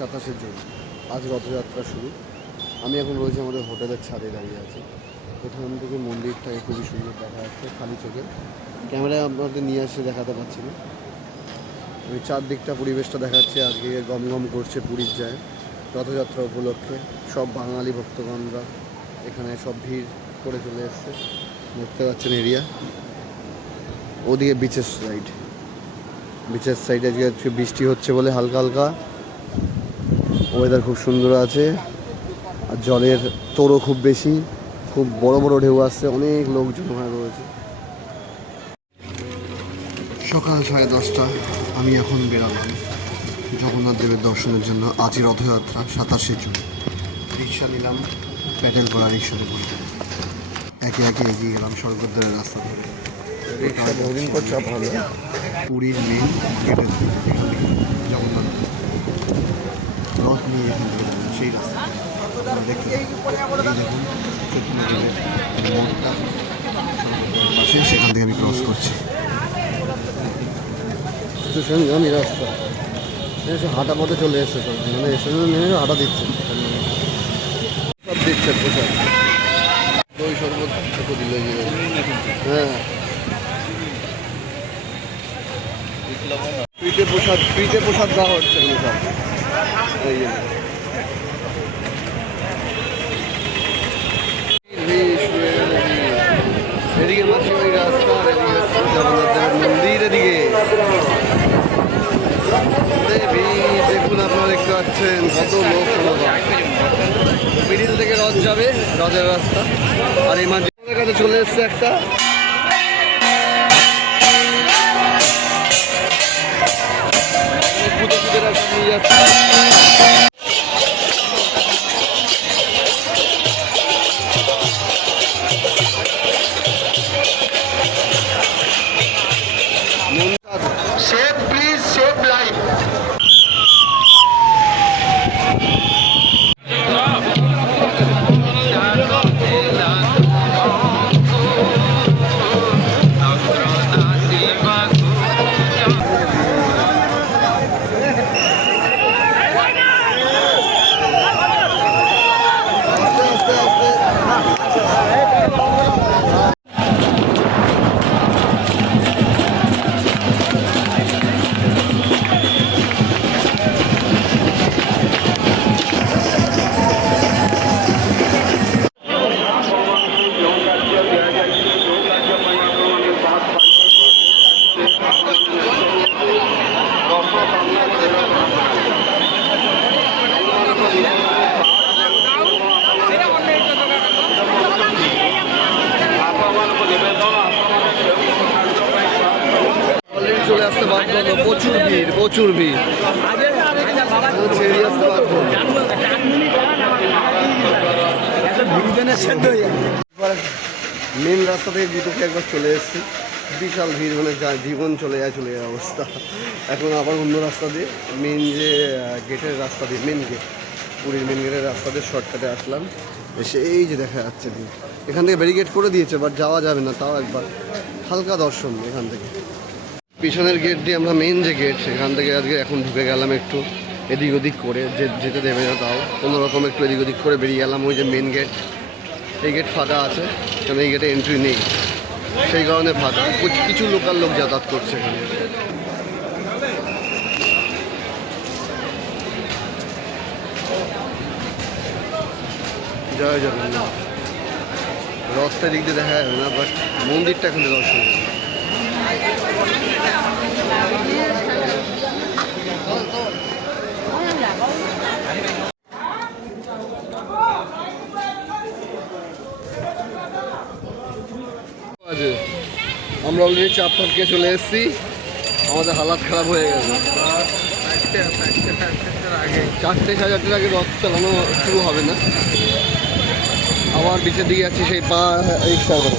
27শে June আজ রথযাত্রা শুরু। আমি এখন রয়েছি আমাদের হোটেলের ছাদে দাঁড়িয়ে আছি। এখান থেকে মন্দিরটাকে খুবই সুন্দর দেখা যাচ্ছে খালি চোখে। ক্যামেরায় আপনাদের নিয়ে আসে দেখাতে পারছি না। আমি চারদিকটা পরিবেশটা দেখাচ্ছি। আজকে গমগম করছে পুরীর যায় রথযাত্রা উপলক্ষে। সব বাঙালি ভক্তগণরা এখানে সব ভিড় করে চলে এসছে। দেখতে পাচ্ছেন এরিয়া। ওদিকে বিচের সাইডে আজকে বৃষ্টি হচ্ছে বলে হালকা হালকা ওয়েদার খুব সুন্দর আছে। আর জলের তোড়ও খুব বেশি, খুব বড় বড় ঢেউ আসছে, অনেক লোকজন ওখানে রয়েছে। সকাল 10:30 আমি এখন বেরালাম জগন্নাথ দেবের দর্শনের জন্য। আজই রথযাত্রা 27শে জুন। রিক্সা নিলাম, প্যাডেল করা রিক্সাতে করে একে একে এগিয়ে গেলাম স্বর্গদ্বারের রাস্তা ধরে। পুরীর মেন গেটের জগন্নাথ রথ নিয়ে এখান থেকে সেই রাস্তা দেখতে দেখুন মোড়টা পাশে, সেখান থেকে আমি ক্রস করছি স্টেশনগামী রাস্তা। এসে হাঁটা পথে চলে এসছে, মানে স্টেশনে নেমে হাঁটা দিচ্ছে, সব দিচ্ছে প্রচার। দই শরবত দিলে হ্যাঁ, ফ্রিতে প্রসাদ দেওয়া হচ্ছে সব। এদিকে মাসি ওই রাস্তা, এদিকে জগন্নাথ দেবের মন্দির, এদিকে দেখুন আপনারা দেখতে পাচ্ছেন কত লোক। মিডিল থেকে রথ যাবে, রথের রাস্তা। আর এই মাঝে কাছে চলে এসছে একটা নিয়ে যাচ্ছে। চলে আসতে বাধ্য হলো, প্রচুর ভিড় ছেড়ে আসতে বাধ্য হলো। মেন রাস্তা থেকে দুটোকে একবার চলে এসেছি, বিশাল ভিড়, মানে জীবন চলে যায় অবস্থা। এখন আবার অন্য রাস্তা দিয়ে মেন যে গেটের রাস্তা দিয়ে, মেন গেট, পুরীর মেন গেটের রাস্তা দিয়ে শর্টকাটে আসলাম। এসে এই যে দেখা যাচ্ছে এখান থেকে ব্যারিকেড করে দিয়েছে, বাট যাওয়া যাবে না, তাও একবার হালকা দর্শন এখান থেকে। পিছনের গেট দিয়ে আমরা মেন যে গেট, সেখান থেকে আজকে এখন ঢুকে গেলাম একটু এদিক ওদিক করে, যেতে দেবে না, তাও কোনোরকম একটু এদিক ওদিক করে বেরিয়ে গেলাম। ওই যে মেন গেট, এই গেট ফাঁকা আছে, কারণ এই গেটে এন্ট্রি নেই, সেই কারণে ফাঁকা। কিছু লোকাল লোক যাতায়াত করছে এখানে। জয় জগন্নাথ। রথটা দিক দিয়ে দেখা যাবে না, বাট মন্দিরটা এখানে দর্শন করবে। আমরা অলরেডি চাপ ফটকে চলে এসেছি, আমাদের হালাত খারাপ হয়ে গেছে। 4টে 4:30 আগে রথ চালানো শুরু হবে না। আবার বিচের দিকে যাচ্ছি সেই পা রিক্সা করে।